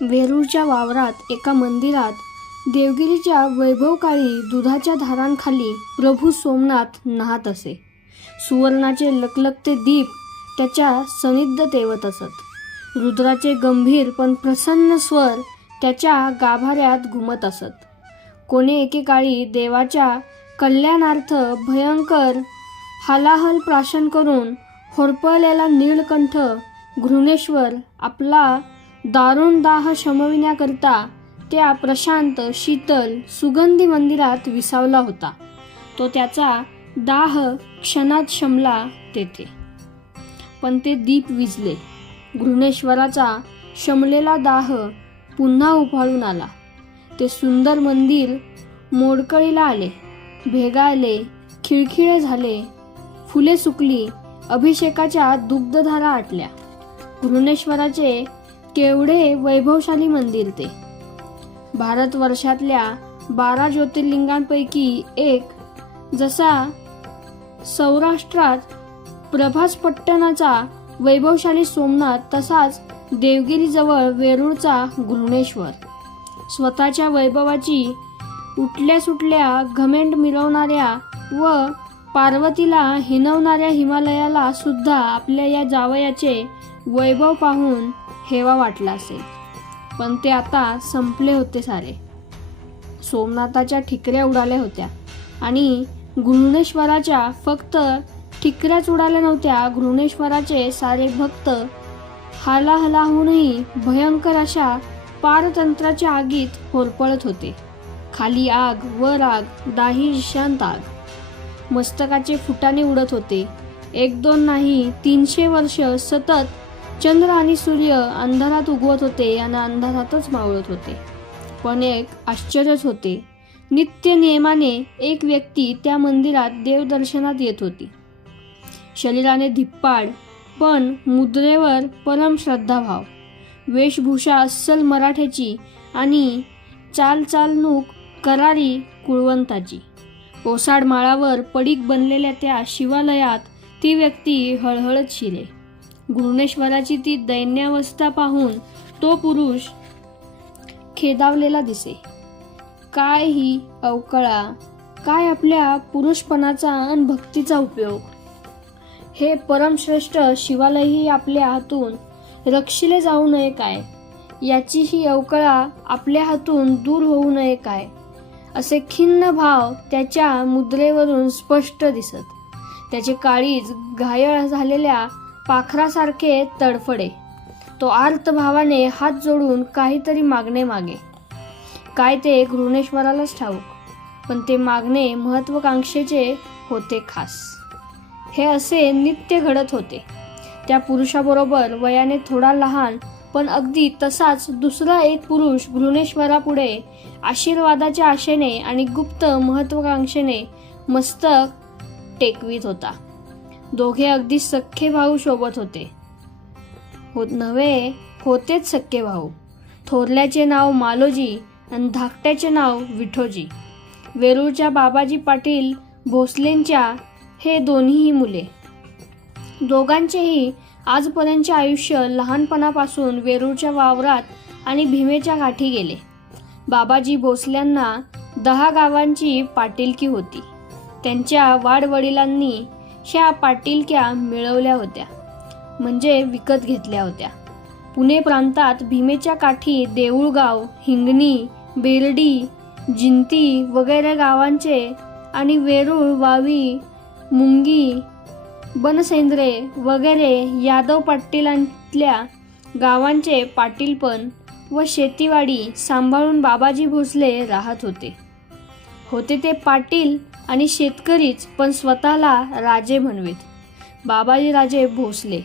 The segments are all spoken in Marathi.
वेरूळच्या वावरात एका मंदिरात देवगिरीच्या वैभवकाळी दुधाच्या धारांखाली प्रभू सोमनाथ नाहत असे. सुवर्णाचे लखलखते दीप त्याच्या सनिध तेवत असत. रुद्राचे गंभीर पण प्रसन्न स्वर त्याच्या गाभाऱ्यात घुमत असत. कोणी एकेकाळी देवाच्या कल्याणार्थ भयंकर हालाहल प्राशन करून होरपळलेला नीलकंठ घृणेश्वर आपला दारुण दाह शमविण्याकरिता त्या प्रशांत शीतल सुगंधी मंदिरात विसावला होता. तो त्याचा दाह क्षणात शमला तेथे. पण ते दीप विझले. घृणेश्वराचा शमलेला दाह पुन्हा उफाळून आला. ते सुंदर मंदिर मोडकळीला आले, भेगाळले, खिळखिळे झाले, फुले सुकली, अभिषेकाच्या दुग्धधारा आटल्या. घृणेश्वराचे केवढे वैभवशाली मंदिर ते. भारतवर्षातल्या 12 ज्योतिर्लिंगांपैकी एक. जसा सौराष्ट्रात प्रभासपट्टणाचा वैभवशाली सोमनाथ, तसाच देवगिरीजवळ वेरूळचा घृणेश्वर. स्वतःच्या वैभवाची उठल्या सुटल्या घमेंड मिरवणाऱ्या व पार्वतीला हिणवणाऱ्या हिमालयाला सुद्धा आपल्या या जावयाचे वैभव पाहून हेवा वाटला असेल. पण ते आता संपले होते सारे. सोमनाथाच्या ठिकऱ्या उडाल्या होत्या आणि घृणेश्वराच्या फक्त ठिकऱ्याच उडाल्या नव्हत्या. घृणेश्वराचे सारे भक्त हालाहलाहूनही भयंकर अशा पारतंत्राच्या आगीत होरपळत होते. खाली आग, वर आग, दाही शांत आग. मस्तकाचे फुटाणे उडत होते. 1-2 नाही, 300 वर्ष सतत चंद्र आणि सूर्य अंधारात उगवत होते आणि अंधारातच मावळत होते. पण एक आश्चर्यच होते. नित्य नियमाने एक व्यक्ती त्या मंदिरात देवदर्शनात येत होती. शरीराने धिप्पाड, पण मुद्रेवर परम श्रद्धाभाव. वेशभूषा अस्सल मराठ्याची आणि चालचालणूक करारी कुळवंताची. ओसाड माळावर पडीक बनलेल्या त्या शिवालयात ती व्यक्ती हळहळत शिरे. घृणेश्वराची ती दैन्यावस्था पाहून तो पुरुष खेदावलेला दिसे. काय ही अवकळा, काय आपल्या पुरुषपणाचा आणि भक्तीचा उपयोग. हे परमश्रेष्ठ शिवालयही आपल्या हातून रक्षिले जाऊ नये काय, याची ही अवकळा आपल्या हातून दूर होऊ नये काय, असे खिन्न भाव त्याच्या मुद्रेवरून स्पष्ट दिसत. त्याचे काळीज घायल झालेल्या पाखरासारखे तडफडे. तो आर्त भावाने हात जोडून काहीतरी मागणे मागे. काय ते घृणेश्वरालाच ठाऊक, पण ते मागणे महत्वाकांक्षेचे होते खास. हे असे नित्य घडत होते. त्या पुरुषाबरोबर वयाने थोडा लहान पण अगदी तसाच दुसरा एक पुरुष घृणेश्वरापुढे आशीर्वादाच्या आशेने आणि गुप्त महत्वाकांक्षेने मस्तक टेकवीत होता. दोघे अगदी सख्खे भाऊ शोभत होते. होतेच सख्खे भाऊ. थोरल्याचे नाव मालोजी आणि धाकट्याचे नाव विठोजी. वेरूळच्या बाबाजी पाटील भोसलेंच्या हे दोन्हीही मुले. दोघांचेही आजपर्यंतचे आयुष्य लहानपणापासून वेरूळच्या वावरात आणि भीमेच्या गाठी गेले. बाबाजी भोसल्यांना 10 गावांची पाटीलकी होती. त्यांच्या वाडवडिलांनी ह्या पाटीलक्या मिळवल्या होत्या, म्हणजे विकत घेतल्या होत्या. पुणे प्रांतात भीमेच्या काठी देऊळगाव, हिंगणी, बेर्डी, जिंती वगैरे गावांचे आणि वेरूळ, वावी, मुंगी, बनसेंद्रे वगैरे यादव पाटीलांतल्या गावांचे पाटीलपण व शेतीवाडी सांभाळून बाबाजी भोसले राहत होते. ते पाटील आणि शेतकरीच, पण स्वतःला राजे म्हणवीत. बाबाजी राजे भोसले.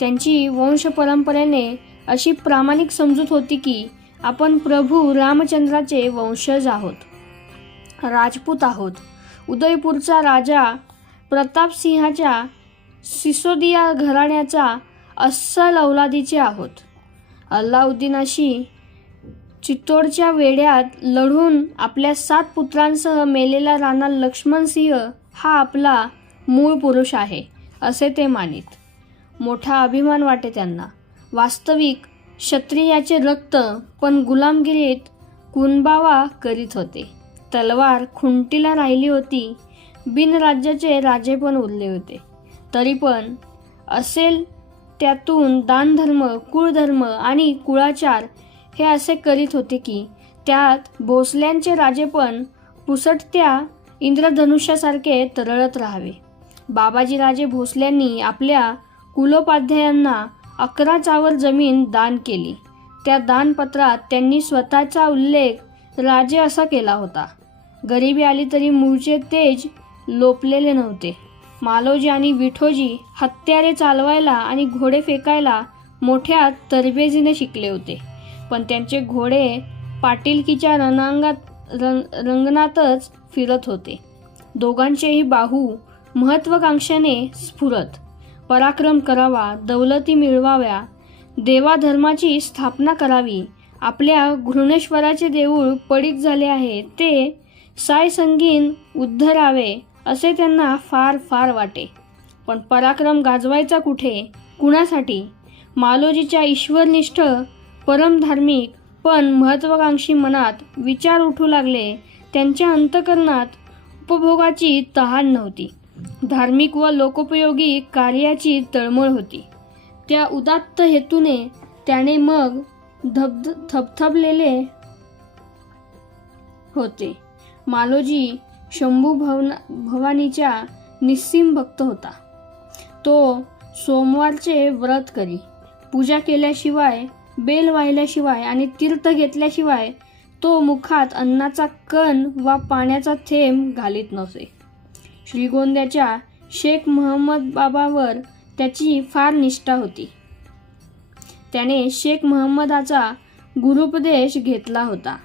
त्यांची वंशपरंपरेने अशी प्रामाणिक समजूत होती की आपण प्रभू रामचंद्राचे वंशज आहोत, राजपूत आहोत. उदयपूरचा राजा प्रतापसिंहाच्या सिसोदिया घराण्याचा अस्सल औलादीचे आहोत. अल्लाउद्दीनाशी चित्तोडच्या वेढ्यात लढून आपल्या 7 पुत्रांसह मेलेला राणा लक्ष्मणसिंह हा आपला मूळ पुरुष आहे, असे ते मानित. मोठा अभिमान वाटे त्यांना. वास्तविक क्षत्रियाचे रक्त पण गुलामगिरीत कुणबावा करीत होते. तलवार खुंटीला राहिली होती. बिनराज्याचे राजे पण उरले होते. तरी पण असेल त्यातून दानधर्म, कुळधर्म आणि कुळाचार हे असे करीत होते की त्यात भोसल्यांचे राजे पण पुसटत्या इंद्रधनुष्यासारखे तरळत राहावे. बाबाजीराजे भोसल्यांनी आपल्या कुलोपाध्यायांना 11 चावर जमीन दान केली. त्या दानपत्रात त्यांनी स्वतःचा उल्लेख राजे असा केला होता. गरिबी आली तरी मूळचे तेज लोपलेले नव्हते. मालोजी आणि विठोजी हत्यारे चालवायला आणि घोडे फेकायला मोठ्या तरबेजीने शिकले होते. पण त्यांचे घोडे पाटीलकीच्या रंगणातच फिरत होते. दोघांचेही बाहू महत्वाकांक्षेने स्फुरत. पराक्रम करावा, दौलती मिळवाव्या, देवाधर्माची स्थापना करावी. आपल्या घृणेश्वराचे देऊळ पडीक झाले आहे, ते सायसंगीन उद्धरावे असे त्यांना फार फार वाटे. पण पराक्रम गाजवायचा कुठे, कुणासाठी? मालोजीच्या ईश्वरनिष्ठ परमधार्मिक पण महत्वाकांक्षी मनात विचार उठू लागले. त्यांच्या अंतःकरणात उपभोगाची तहान नव्हती. धार्मिक व लोकोपयोगी कार्याची तळमळ होती. त्या उदात्त हेतूने त्याने मग थबथबलेले होते. मालोजी शंभू भवानीच्या निस्सीम भक्त होता. तो सोमवारचे व्रत करी. पूजा केल्याशिवाय, बेल वाहिल्याशिवाय आणि तीर्थ घेतल्याशिवाय तो मुखात अन्नाचा कण वा पाण्याचा थेंब घालीत नसे. श्रीगोंद्याच्या शेख महम्मद बाबावर त्याची फार निष्ठा होती. त्याने शेख महम्मदाचा गुरुपदेश घेतला होता.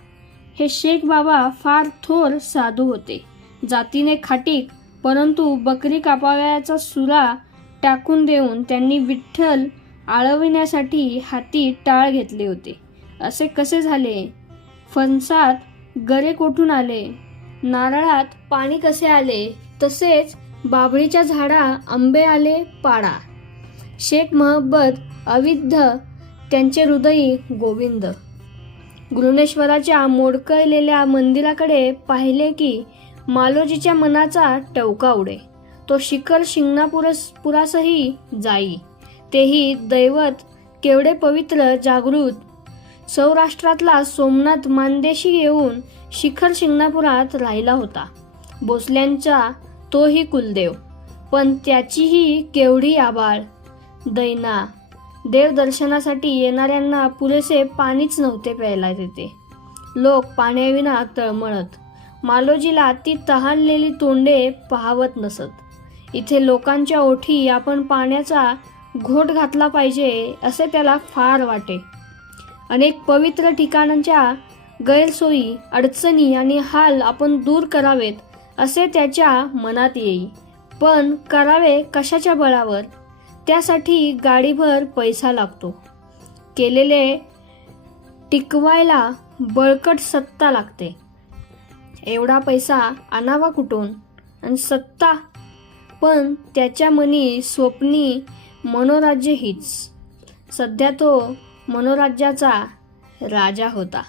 हे शेख बाबा फार थोर साधू होते. जातीने खाटीक, परंतु बकरी कापाव्याचा सुरा टाकून देऊन त्यांनी विठ्ठल आळविण्यासाठी हाती टाळ घेतले होते. असे कसे झाले? फणसात गरे कोठून आले? नारळात पाणी कसे आले? तसेच बाभळीच्या झाडा आंबे आले पाडा. शेख महम्मद अविद्ध, त्यांचे हृदयी गोविंद. घृणेश्वराच्या मोडकळलेल्या मंदिराकडे पाहिले की मालोजीच्या मनाचा टवका उडे. तो शिखर शिंगणापुरासही जाई. तेही दैवत केवढे पवित्र, जागृत. सौराष्ट्रातला सोमनाथ मानदेशी येऊन शिखर शिंगणापुरात राहिला होता. भोसल्यांचा तोही कुलदेव. पण त्याचीही केवढी आबाळ, दैना. देवदर्शनासाठी येणाऱ्यांना पुरेसे पाणीच नव्हते प्यायला तिथे. लोक पाण्याविना तळमळत. मालोजीला ती तहानलेली तोंडे पाहावत नसत. इथे लोकांच्या ओठी आपण पाण्याचा घोट घातला पाहिजे असे त्याला फार वाटे. अनेक पवित्र ठिकाणांच्या गैरसोयी, अडचणी आणि हाल आपण दूर करावेत असे त्याच्या मनात येई. पण करावे कशाच्या बळावर? त्यासाठी गाडीभर पैसा लागतो. केलेले टिकवायला बळकट सत्ता लागते. एवढा पैसा आणावा कुठून? आणि सत्ता पण त्याच्या मनी स्वप्नी मनोराज्य हीच. सध्या तो मनोराज्याचा राजा होता.